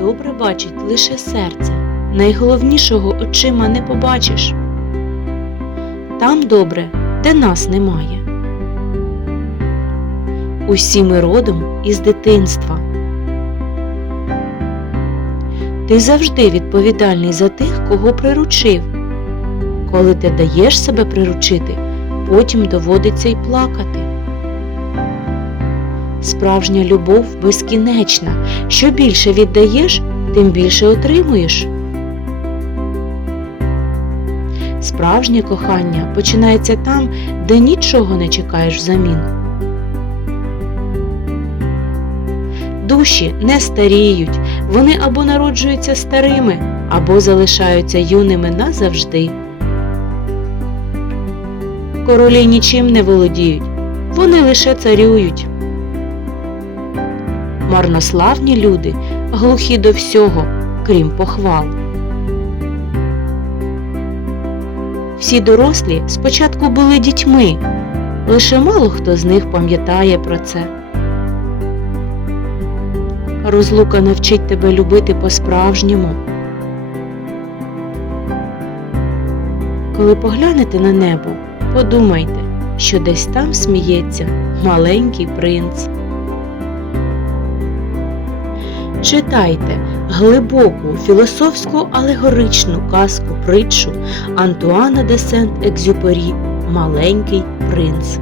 добре бачить лише серце. Найголовнішого очима не побачиш. Там добре, де нас немає. Усі ми родом із дитинства. Ти завжди відповідальний за тих, кого приручив. Коли ти даєш себе приручити, потім доводиться й плакати. Справжня любов безкінечна. Що більше віддаєш, тим більше отримуєш. Справжнє кохання починається там, де нічого не чекаєш взамін. Душі не старіють, вони або народжуються старими, або залишаються юними назавжди. Королі нічим не володіють, вони лише царюють. Марнославні люди глухі до всього, крім похвал. Всі дорослі спочатку були дітьми, лише мало хто з них пам'ятає про це. Розлука навчить тебе любити по-справжньому. Коли поглянете на небо, подумайте, що десь там сміється маленький принц. Читайте глибоку філософську алегоричну казку притчу Антуана де Сент-Екзюпері Маленький принц.